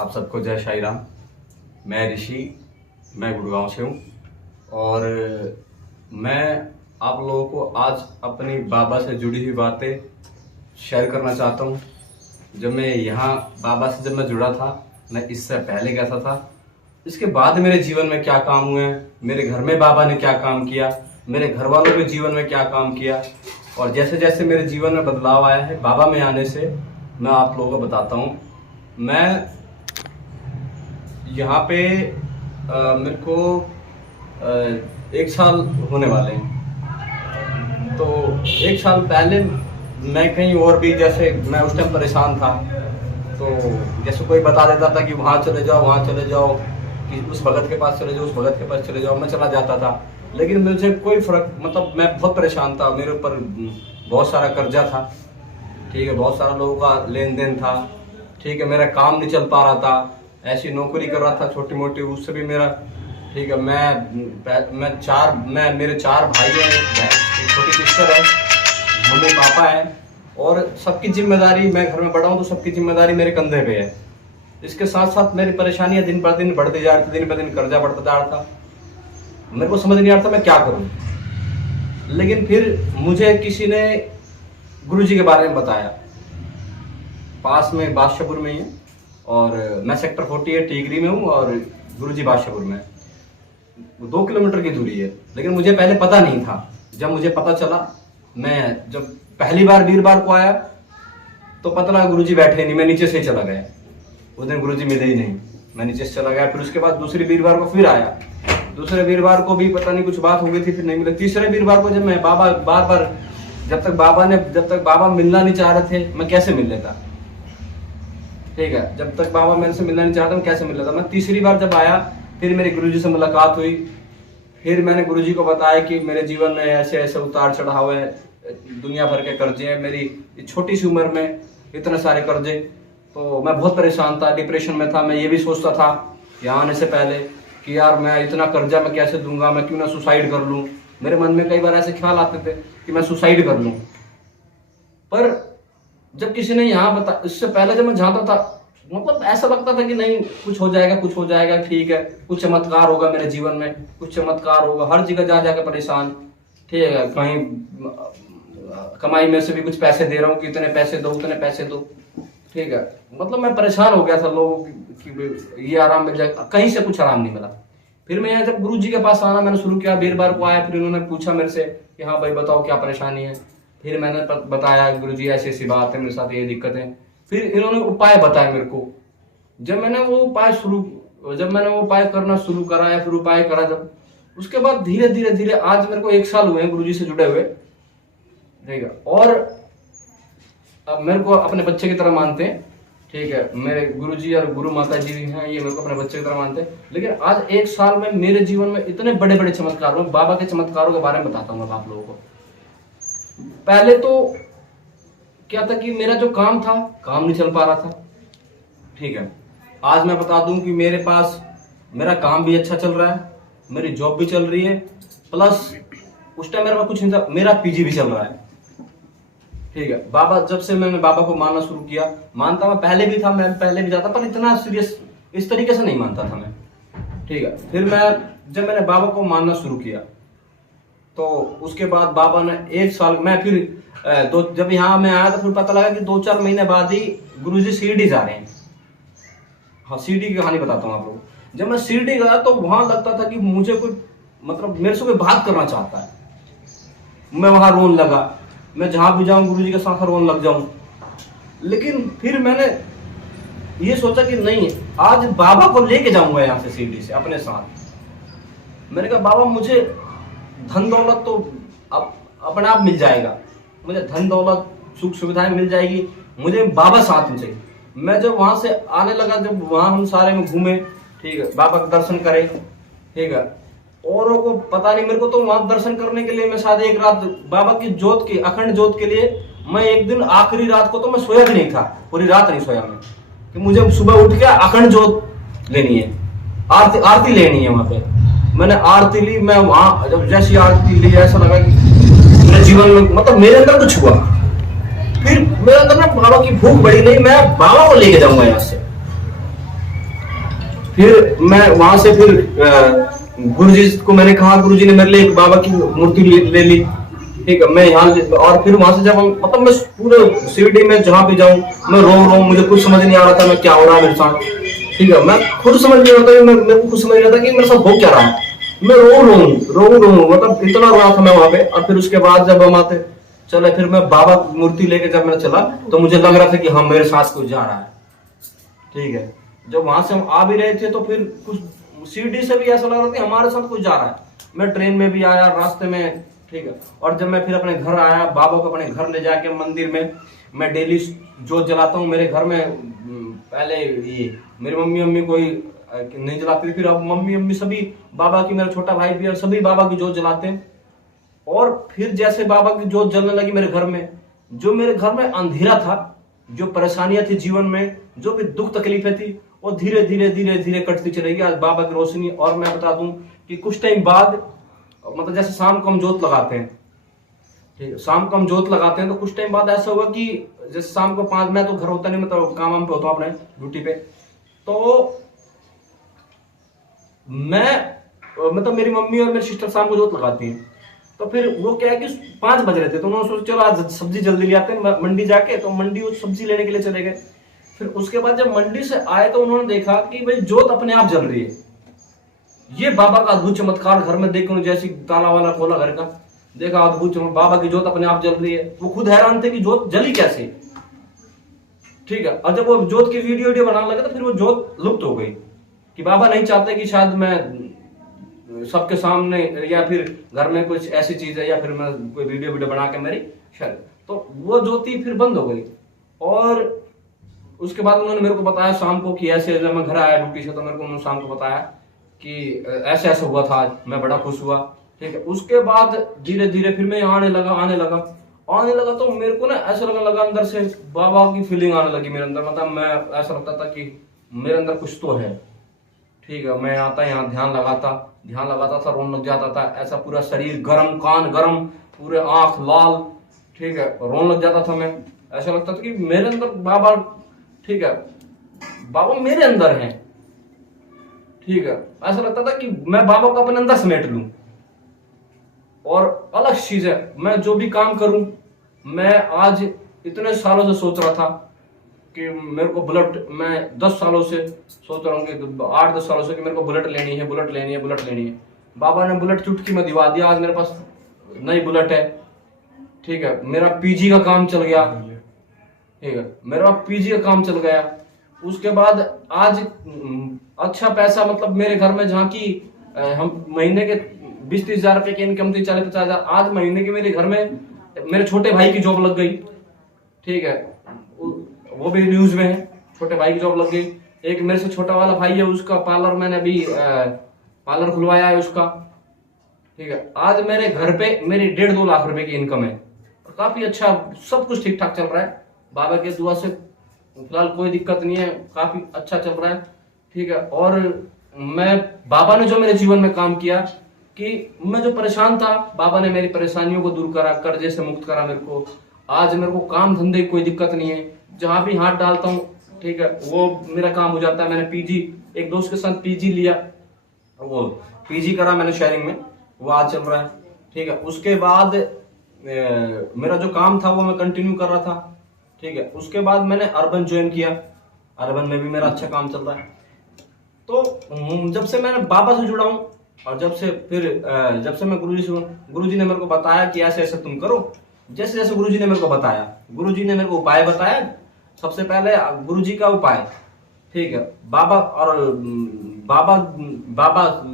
आप सबको जय शाही राम। मैं ऋषि, मैं गुड़गांव से हूँ और मैं आप लोगों को आज अपनी बाबा से जुड़ी हुई बातें शेयर करना चाहता हूँ। जब मैं यहाँ बाबा से मैं जुड़ा था, मैं इससे पहले कैसा था, इसके बाद मेरे जीवन में क्या काम हुए, मेरे घर में बाबा ने क्या काम किया, मेरे घर वालों के जीवन में क्या काम किया, और जैसे जैसे मेरे जीवन में बदलाव आया है बाबा में आने से, मैं आप लोगों को बताता हूँ। मैं यहाँ पे मेरे को 1 साल होने वाले हैं। तो 1 साल पहले मैं कहीं और भी, जैसे मैं उस टाइम परेशान था, तो जैसे कोई बता देता था कि वहाँ चले जाओ, वहाँ चले जाओ, कि उस भगत के पास चले जाओ, उस भगत के पास चले जाओ, मैं चला जाता था। लेकिन मुझे कोई फर्क, मतलब मैं बहुत परेशान था, मेरे ऊपर बहुत सारा कर्जा था, ठीक है, बहुत सारा लोगों का लेन देन था, ठीक है, मेरा काम नहीं चल पा रहा था, ऐसी नौकरी कर रहा था छोटी मोटी, उससे भी मेरा, ठीक है, मेरे 4 भाई हैं, एक छोटी सिस्टर है, मम्मी पापा है, और सबकी जिम्मेदारी, मैं घर में बड़ा हूँ तो सबकी जिम्मेदारी मेरे कंधे पे है। इसके साथ साथ मेरी परेशानियां दिन पर दिन बढ़ती जा रही थी, दिन पर दिन कर्जा बढ़ता जा रहा था, मेरे को समझ नहीं आ रहा था मैं क्या करूं। लेकिन फिर मुझे किसी ने गुरुजी के बारे में बताया, पास में बादशाहपुर में ही है, और मैं सेक्टर 48 टीकरी में हूँ और गुरुजी बादशाहपुर में, 2 किलोमीटर की दूरी है। लेकिन मुझे पहले पता नहीं था। जब मुझे पता चला, मैं जब पहली बार वीरवार को आया तो पता लगा गुरुजी बैठे नहीं, मैं नीचे से ही चला गया। उस दिन गुरुजी मिले ही नहीं, मैं नीचे से चला गया। फिर उसके बाद दूसरी वीरवार को फिर आया, दूसरे वीरवार को भी पता नहीं कुछ बात हो गई थी, फिर नहीं मिले। तीसरे वीरवार को जब मैं बार बार जब तक बाबा मिलना नहीं चाह रहे थे, मैं कैसे मिल लेता, ठीक है, जब तक बाबा मेरे से मिलना नहीं चाहता मैं कैसे मिल लेता। मैं तीसरी बार जब आया, फिर मेरी गुरुजी से मुलाकात हुई। फिर मैंने गुरुजी को बताया कि मेरे जीवन में ऐसे ऐसे उतार चढ़ाव है, दुनिया भर के कर्जे हैं, मेरी छोटी सी उम्र में इतने सारे कर्जे। तो मैं बहुत परेशान था, डिप्रेशन में था। मैं ये भी सोचता था यहाँ आने से पहले कि यार मैं इतना कर्जा मैं कैसे दूंगा, मैं क्यों ना सुसाइड कर लूँ। मेरे मन में कई बार ऐसे ख्याल आते थे कि मैं सुसाइड कर लूँ। पर जब किसी ने यहाँ बता, इससे पहले जब मैं जानता था, मतलब ऐसा लगता था कि नहीं, कुछ हो जाएगा, कुछ हो जाएगा, ठीक है, कुछ चमत्कार होगा मेरे जीवन में, कुछ चमत्कार होगा। हर जगह जा जाकर परेशान, ठीक है, कहीं कमाई में से भी कुछ पैसे दे रहा हूँ कि इतने पैसे दो, उतने पैसे दो, ठीक है, मतलब मैं परेशान हो गया था लोगों की ये आराम मिल जाएगा, कहीं से कुछ आराम नहीं मिला। फिर मैं जब गुरुजी के पास आना मैंने शुरू किया, वीरवार को आया, फिर उन्होंने पूछा मेरे से कि हाँ भाई बताओ क्या परेशानी है। फिर मैंने बताया गुरुजी ऐसी ऐसी बात है, मेरे साथ ये दिक्कत है। फिर इन्होंने उपाय बताया मेरे को। जब मैंने वो उपाय करना शुरू करा, या फिर उपाय करा जब, उसके बाद धीरे धीरे आज मेरे को 1 साल हुए हैं गुरुजी से जुड़े हुए, ठीक है, और अब मेरे को अपने बच्चे की तरह मानते हैं, ठीक है, मेरे गुरुजी और गुरु माता जी हैं, ये मेरे को अपने बच्चे की तरह मानते हैं। लेकिन आज 1 साल में मेरे जीवन में इतने बड़े बड़े चमत्कार हुए। बाबा के चमत्कारों के बारे में बताता हूँ मैं आप लोगों को। पहले तो क्या था कि मेरा जो काम था, काम नहीं चल पा रहा था, ठीक है। आज मैं बता दूं कि मेरे पास मेरा काम भी अच्छा चल रहा है, मेरी जॉब भी चल रही है, प्लस उस टाइम मेरे पास कुछ नहीं था, मेरा पीजी भी चल रहा है, ठीक है। बाबा, जब से मैंने बाबा को मानना शुरू किया, मानता मैं पहले भी था, मैं पहले भी जाता, पर इतना सीरियस इस तरीके से नहीं मानता था मैं, ठीक है। फिर जब मैंने बाबा को मानना शुरू किया, तो उसके बाद बाबा ने 1 साल, मैं फिर जब यहाँ मैं आया तो फिर पता लगा कि 2-4 महीने बाद ही गुरुजी शिरडी जा रहे हैं। हाँ, शिरडी की कहानी बताता हूँ आप लोगों को। जब मैं शिरडी गया तो वहां लगता था कि मुझे कोई, मतलब मेरे से कोई बात करना चाहता है। मैं वहां रोने लगा, मैं जहां भी जाऊं गुरुजी के साथ रोने लग जाऊं। लेकिन फिर मैंने ये सोचा कि नहीं, आज बाबा को लेके जाऊंगा यहाँ से शिरडी से अपने साथ। मैंने कहा बाबा मुझे धन दौलत तो अपने आप मिल जाएगा, मुझे धन दौलत सुख सुविधाएं मिल जाएगी, मुझे बाबा साथ में चाहिए। मैं जब वहां से आने लगा, जब वहां हम सारे में घूमे, ठीक है, बाबा के दर्शन करे, ठीक है, औरों को पता नहीं, मेरे को तो वहां दर्शन करने के लिए मैं शायद 1 रात बाबा की जोत की, अखंड जोत के लिए, मैं एक दिन आखिरी रात को तो मैं सोया भी नहीं था, पूरी रात नहीं सोया मैं, कि मुझे सुबह उठ के अखंड जोत लेनी है, आरती लेनी है। वहां पे मैंने आरती ली, मैं वहां जब जैसी आरती ली, ऐसा लगा कि मेरे जीवन में, मतलब मेरे अंदर कुछ हुआ। फिर मेरे अंदर ना बाबा की भूख बढ़ी, नहीं मैं बाबा को लेके जाऊंगा यहाँ से। फिर मैं वहां से फिर गुरुजी को मैंने कहा, गुरुजी ने मेरे लिए एक बाबा की मूर्ति ले ली। ठीक है, मैं यहाँ और फिर वहां से जब हम मतलब मैं पूरे शिरडी में जहाँ भी जाऊँ मैं रो रहा हूँ, मुझे कुछ समझ नहीं आ रहा था मैं क्या हो रहा है मेरे साथ। ठीक है, मैं खुद समझ नहीं आता कि मेरे को खुद समझ नहीं आता कि मेरे साथ हो क्या रहा है। मैं रो मतलब इतना रोया था मैं वहां पे। और फिर उसके बाद जब हम आते चले, फिर मैं बाबा मूर्ति लेके जब मैं चला तो मुझे लग रहा था कि हाँ मेरे साथ कोई जा रहा है। ठीक है, जब वहां से हम आ भी रहे थे तो फिर कुछ सीढ़ी से भी ऐसा लग रहा था हमारे साथ कोई जा रहा है। मैं ट्रेन में भी आया रास्ते में। ठीक है, और जब मैं फिर अपने घर आया, बाबा को अपने घर ले जाके मंदिर में मैं डेली जोत जलाता हूँ। मेरे घर में पहले ये मेरी मम्मी कोई नहीं जलाती थी, फिर अब मम्मी सभी बाबा की, मेरा छोटा भाई भी और सभी बाबा की जोत जलाते हैं। और फिर जैसे बाबा की जोत जलने लगी मेरे घर में, जो मेरे घर में अंधेरा था, जो परेशानियां थी जीवन में, जो भी दुख तकलीफें थी, वो धीरे धीरे कटती चलेगी आज बाबा की रोशनी। और मैं बता दूं कि कुछ टाइम बाद मतलब जैसे शाम को हम जोत लगाते हैं, ठीक है, शाम को हम जोत लगाते हैं तो कुछ टाइम बाद ऐसा होगा कि जैसे शाम को 5, मैं तो घर होता नहीं, मतलब काम पे होता हूँ अपने ड्यूटी पे, तो मैं मतलब मेरी मम्मी और मेरी सिस्टर शाम को जोत लगाती हैं। तो फिर वो क्या है कि 5 बज रहे थे तो उन्होंने सोचा चलो आज सब्जी जल्दी ले आते हैं मंडी जाके। तो मंडी वो सब्जी लेने के लिए चले गए। फिर उसके बाद जब मंडी से आए तो उन्होंने देखा कि भाई जोत अपने आप जल रही है। ये बाबा का अद्भुत चमत्कार घर में देख, जैसे ताला वाला खोला घर का, देखा अद्भुत बाबा की जोत अपने आप जल रही है। वो खुद हैरान थे कि जोत जली कैसे। ठीक है, और जब वो जोत की वीडियो बनाने लगे तो फिर वो जोत लुप्त हो गई कि बाबा नहीं चाहते कि शायद मैं सबके सामने या फिर घर में कुछ ऐसी चीज है या फिर मैं कोई वीडियो बना के मेरी शायद, तो वो ज्योति फिर बंद हो गई। और उसके बाद उन्होंने मेरे को बताया शाम को कि ऐसे, जब मैं घर आया ड्यूटी से तो मेरे को उन्होंने शाम को बताया कि ऐसे ऐसे हुआ था आज, मैं बड़ा खुश हुआ। ठीक है, उसके बाद धीरे धीरे फिर मैं आने लगा तो मेरे को ना ऐसा लगने लगा अंदर से बाबा की फीलिंग आने लगी मेरे अंदर। मतलब मैं ऐसा लगता था कि मेरे अंदर कुछ तो है। ठीक है, मैं आता यहाँ ध्यान लगाता था, रोने लग जाता था, ऐसा पूरा शरीर गरम, कान गरम, पूरे आंख लाल। ठीक है, रोने लग जाता था मैं, ऐसा लगता था कि मेरे अंदर बाबा, ठीक है, बाबा मेरे अंदर हैं। ठीक है, ऐसा लगता था कि मैं बाबा को अपने अंदर समेट लूं। और अलग चीज है, मैं जो भी काम करूं, मैं आज इतने सालों से सोच रहा था कि मेरे को बुलेट, मैं 10 सालों से सोच रहा हूँ कि 8-10 सालों से कि मेरे को बुलेट लेनी है। बाबा ने बुलेट चुटकी में दिवा दिया, आज मेरे पास नई बुलेट है। ठीक है, मेरा पीजी का काम चल गया। ठीक है, मेरा पीजी का काम चल गया। उसके बाद आज अच्छा पैसा, मतलब मेरे घर में जहाँ की हम महीने के 20-30 हजार रुपए की इनकम थी, 40-50 हजार, आज महीने के मेरे घर में मेरे छोटे भाई की जॉब लग गई। ठीक है, वो भी न्यूज में है, छोटे भाई की जॉब लग गई। एक मेरे से छोटा वाला भाई है, उसका पार्लर, मैंने अभी पार्लर खुलवाया है उसका। ठीक है, आज मेरे घर पे मेरी 1.5-2 लाख रुपए की इनकम है। काफी अच्छा, सब कुछ ठीक ठाक चल रहा है बाबा के दुआ से, फिलहाल कोई दिक्कत नहीं है, काफी अच्छा चल रहा है। ठीक है, और मैं, बाबा ने जो मेरे जीवन में काम किया कि मैं जो परेशान था, बाबा ने मेरी परेशानियों को दूर करा, कर्जे से मुक्त करा मेरे को। आज मेरे को काम धंधे की कोई दिक्कत नहीं है, जहां भी हाथ डालता हूँ, ठीक है, वो मेरा काम हो जाता है। मैंने पीजी, एक दोस्त के साथ पीजी लिया, वो पीजी करा मैंने शेयरिंग में, वो आज चल रहा है। ठीक है, उसके बाद मेरा जो काम था वो मैं कंटिन्यू कर रहा था। ठीक है, उसके बाद मैंने अर्बन ज्वाइन किया, अर्बन में भी मेरा अच्छा काम चल रहा है। तो जब से मैंने बाबा से जुड़ा हूँ और जब से मैं गुरुजी ने मेरे को बताया कि ऐसे ऐसे तुम करो, जैसे जैसे गुरुजी ने मेरे को बताया, गुरुजी ने मेरे को उपाय बताया। सबसे पहले गुरुजी का उपाय, ठीक है, बाबा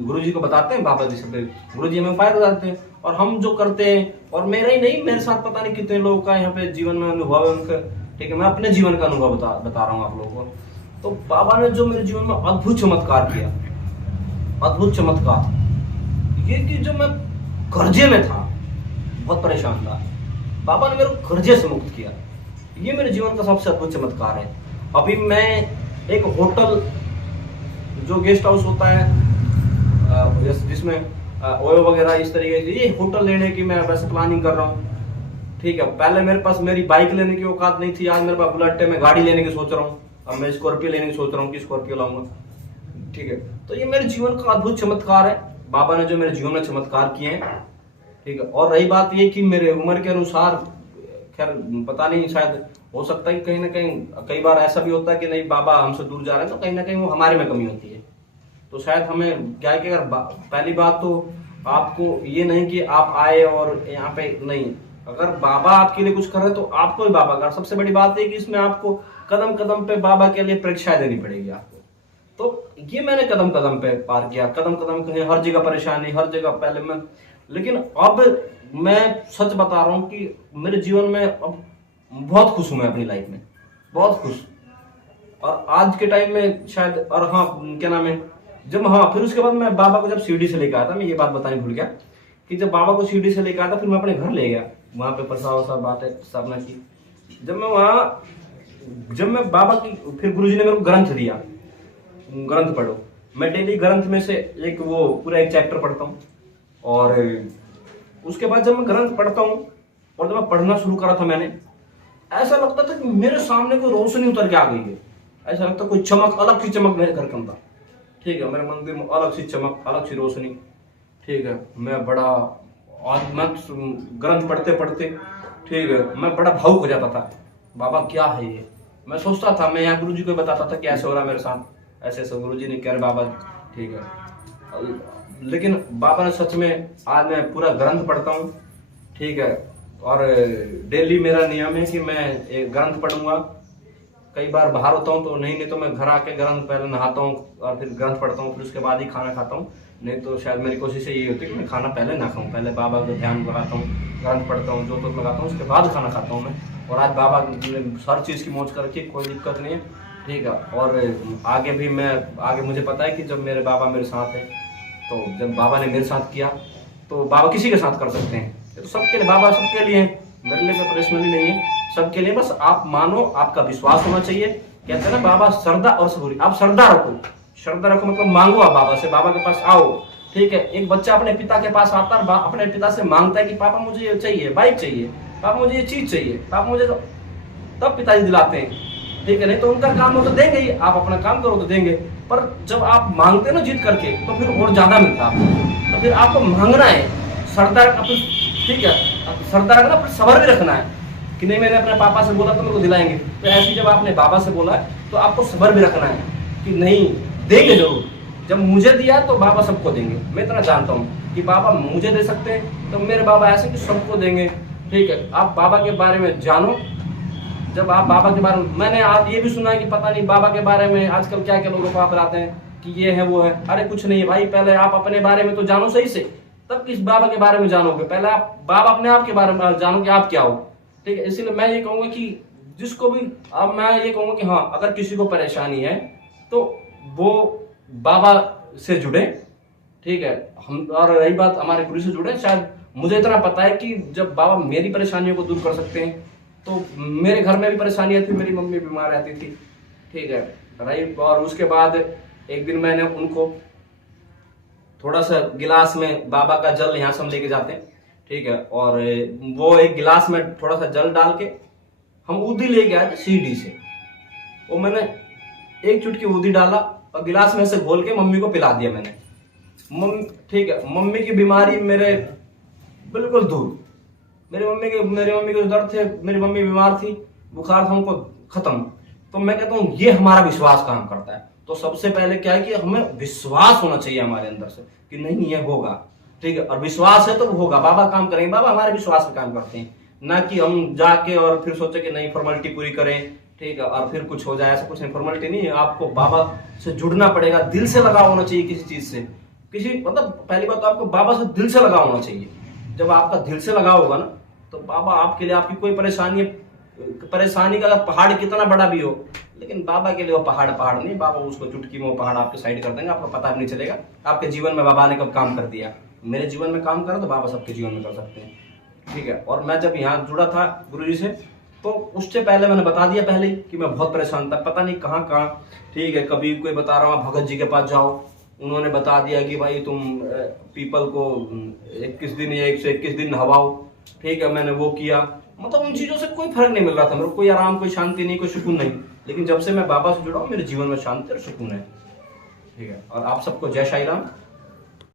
गुरुजी को बताते हैं, बाबा जी से गुरुजी हमें उपाय बताते हैं और हम जो करते हैं। और मेरा ही नहीं, मेरे साथ पता नहीं कितने लोगों का यहाँ पे जीवन में अनुभव है उनका। ठीक है, मैं अपने जीवन का अनुभव बता रहा हूँ आप लोगों को। तो बाबा ने जो मेरे जीवन में अद्भुत चमत्कार किया, अद्भुत चमत्कार, ये कि जो मैं कर्जे में था, बहुत परेशान था, बाबा ने मेरे को कर्जे से मुक्त किया। ये मेरे जीवन का सबसे अद्भुत चमत्कार है। अभी मैं एक होटल, जो गेस्ट हाउस होता है जिसमें ओयो वगैरह इस तरीके से, ये होटल लेने की मैं वैसे प्लानिंग कर रहा हूँ। ठीक है, पहले मेरे पास मेरी बाइक लेने की औकात नहीं थी, आज मेरे पास बुलेट है, मैं गाड़ी लेने की सोच रहा हूँ। अब मैं स्कॉर्पियो लेने की सोच रहा हूँ कि स्कॉर्पियो लाऊंगा। ठीक है। तो ये मेरे जीवन का अद्भुत चमत्कार है, बाबा ने जो मेरे जीवन में चमत्कार किए हैं। ठीक है। और रही बात ये कि मेरे उम्र के अनुसार, खैर पता नहीं, शायद हो सकता है कि कहीं ना कहीं कई बार ऐसा भी होता है कि नहीं बाबा हमसे दूर जा रहे हैं, तो कहीं ना कहीं वो हमारे में कमी होती है। तो शायद हमें क्या है कि अगर पहली बात तो आपको ये नहीं कि आप आए और यहाँ पे नहीं, अगर बाबा आपके लिए कुछ कर रहे हैं तो आपको भी बाबा का, सबसे बड़ी बात है कि इसमें आपको कदम कदम पे बाबा के लिए परीक्षाएं देनी पड़ेगी आपको। तो ये मैंने कदम कदम पे पार किया, कदम कदम कहीं हर जगह परेशानी, हर जगह पहले मैं, लेकिन अब मैं सच बता रहा हूँ कि मेरे जीवन में अब बहुत खुश हूं मैं अपनी लाइफ में, बहुत खुश। और आज के टाइम में शायद, और हाँ क्या नाम है, जब हाँ फिर उसके बाद मैं बाबा को जब शिरडी से लेकर आया था, मैं ये बात बतानी भूल गया कि जब बाबा को शिरडी से लेकर आया था, फिर मैं अपने घर ले गया, वहां पे प्रसाद वसाद बातें स्थापना की। जब मैं वहां, जब मैं बाबा की, फिर गुरुजी ने मेरे को ग्रंथ दिया, ग्रंथ पढ़ो। मैं डेली ग्रंथ में से एक वो पूरा एक चैप्टर पढ़ता हूँ। और उसके बाद जब मैं ग्रंथ पढ़ता हूँ और जब मैं पढ़ना शुरू करा था, मैंने ऐसा लगता था कि मेरे सामने कोई रोशनी उतर के आ गई है, ऐसा लगता कोई चमक, अलग सी चमक मेरे घर के अंदर। ठीक है। मेरे मंदिर में अलग सी चमक, अलग सी रोशनी। ठीक है। मैं बड़ा, आज मैं ग्रंथ पढ़ते पढ़ते, ठीक है, मैं बड़ा भावुक हो जाता था, बाबा क्या है ये। मैं सोचता था, मैं यहाँ गुरु जी को बताता था कि ऐसे हो रहा मेरे साथ, ऐसे ऐसे। गुरु जी ने कह रहे बाबा, ठीक है। लेकिन बाबा ने सच में, आज मैं पूरा ग्रंथ पढ़ता हूँ। ठीक है। और डेली मेरा नियम है कि मैं एक ग्रंथ पढ़ूंगा। कई बार बाहर होता हूँ तो नहीं तो मैं घर आके ग्रंथ पहले नहाता हूँ और फिर ग्रंथ पढ़ता हूँ, फिर उसके बाद ही खाना खाता हूँ। नहीं तो शायद मेरी कोशिश यही होती है कि मैं खाना पहले ना खाऊं, पहले बाबा का ध्यान लगाता हूँ, ग्रंथ पढ़ता हूँ, जोत लगाता हूँ, उसके बाद खाना खाता हूँ मैं। और आज बाबा ने हर चीज़ की मौज कर रखी है, कोई दिक्कत नहीं है। ठीक है। और आगे भी मैं, आगे मुझे पता है कि जब मेरे बाबा मेरे साथ है, तो जब बाबा ने मेरे साथ किया तो बाबा किसी के साथ कर सकते हैं। तो सबके लिए, बाबा सबके लिए है, मेरे लिए पर्सनली नहीं है, सबके लिए। बस आप मानो, आपका विश्वास होना चाहिए। कहते हैं ना बाबा श्रद्धा और सबूरी, आप श्रद्धा रखो, श्रद्धा रखो मतलब मांगो आप बाबा से, बाबा के पास आओ। ठीक है। एक बच्चा अपने पिता के पास आता है, अपने पिता से मांगता है कि पापा मुझे ये चाहिए, बाइक चाहिए, पापा मुझे ये चीज चाहिए, पापा मुझे, तब पिताजी दिलाते हैं। ठीक है। नहीं तो उनका काम हो तो देंगे ही, आप अपना काम करो तो देंगे। पर जब आप मांगते हैं ना जीत करके, तो फिर और ज्यादा मिलता है आपको। तो फिर आपको मांगना है, श्रद्धा रखना। ठीक है। श्रद्धा रखना, फिर सबर भी रखना है कि नहीं मैंने अपने पापा से बोला तो मेरे को दिलाएंगे। तो ऐसे जब आपने बाबा से बोला है तो आपको सबर भी रखना है कि नहीं, देंगे जरूर। जब मुझे दिया तो बाबा सबको देंगे, मैं इतना जानता हूँ कि बाबा मुझे दे सकते हैं, तो मेरे बाबा ऐसे कि सबको देंगे। ठीक है। आप बाबा के बारे में जानो। जब आप बाबा के बारे में, मैंने आज ये भी सुना है कि पता नहीं बाबा के बारे में आजकल क्या क्या लोगों को आप बताते हैं कि ये है वो है। अरे कुछ नहीं है भाई, पहले आप अपने बारे में तो जानो सही से, तब किस बाबा के बारे में जानोगे। पहले आप बाबा अपने आप के बारे में जानो कि आप क्या हो। ठीक है। इसीलिए मैं ये कहूंगा कि जिसको भी, अब मैं ये कहूंगा कि हाँ, अगर किसी को परेशानी है तो वो बाबा से जुड़े। ठीक है। हम, और रही बात हमारे गुरु से जुड़े, शायद मुझे इतना पता है कि जब बाबा मेरी परेशानियों को दूर कर सकते हैं, तो मेरे घर में भी परेशानियां थी, मेरी मम्मी बीमार रहती थी। ठीक है। रही, और उसके बाद एक दिन मैंने उनको थोड़ा सा गिलास में बाबा का जल, यहाँ से हम लेके जाते हैं। ठीक है। और वो एक गिलास में थोड़ा सा जल डाल के हम ऊदी लेके आए शिरडी से। वो मैंने एक चुटकी ऊदी डाला और गिलास में से घोल के मम्मी को पिला दिया मैंने। ठीक है। मम्मी की बीमारी मेरे बिल्कुल दूर, मेरी मम्मी के दर्द थे, मेरी मम्मी बीमार थी, बुखार था, उनको खत्म। तो मैं कहता हूँ ये हमारा विश्वास काम करता है। तो सबसे पहले क्या है कि हमें विश्वास होना चाहिए हमारे अंदर से कि नहीं ये होगा। ठीक है। और विश्वास है तो होगा, बाबा काम करेंगे, बाबा हमारे विश्वास पे काम करते हैं, ना कि हम जाके और फिर सोचे कि नहीं फॉर्मेलिटी पूरी करें। ठीक है। और फिर कुछ हो जाए, ऐसा कुछ नहीं, फॉर्मेलिटी नहीं है। आपको बाबा से जुड़ना पड़ेगा, दिल से लगाव होना चाहिए किसी चीज से, किसी, मतलब पहली बात तो आपको बाबा से दिल से लगाव होना चाहिए। जब आपका दिल से लगाव होगा ना, तो बाबा आपके लिए, आपकी कोई परेशानी का पहाड़ कितना बड़ा भी हो, लेकिन बाबा के लिए वो पहाड़ नहीं, बाबा उसको चुटकी में वो पहाड़ आपके साइड कर देंगे, आपको पता भी नहीं चलेगा आपके जीवन में बाबा ने कब काम कर दिया। मेरे जीवन में काम करा तो बाबा सबके जीवन में कर सकते हैं। ठीक है। और मैं जब यहाँ जुड़ा था गुरुजी से, तो उससे पहले मैंने बता दिया पहले कि मैं बहुत परेशान था, पता नहीं कहाँ। ठीक है। कभी कोई बता रहा हूँ भगत जी के पास जाओ, उन्होंने बता दिया कि भाई तुम पीपल को 21 दिन या 121 दिन नहवाओ। ठीक है। मैंने वो किया, मतलब उन चीजों से कोई फर्क नहीं मिल रहा था मेरे को, कोई आराम, कोई शांति नहीं, कोई सुकून नहीं। लेकिन जब से मैं बाबा से जुड़ा हूँ, मेरे जीवन में शांति और सुकून है। ठीक है, और आप सबको जय साई राम।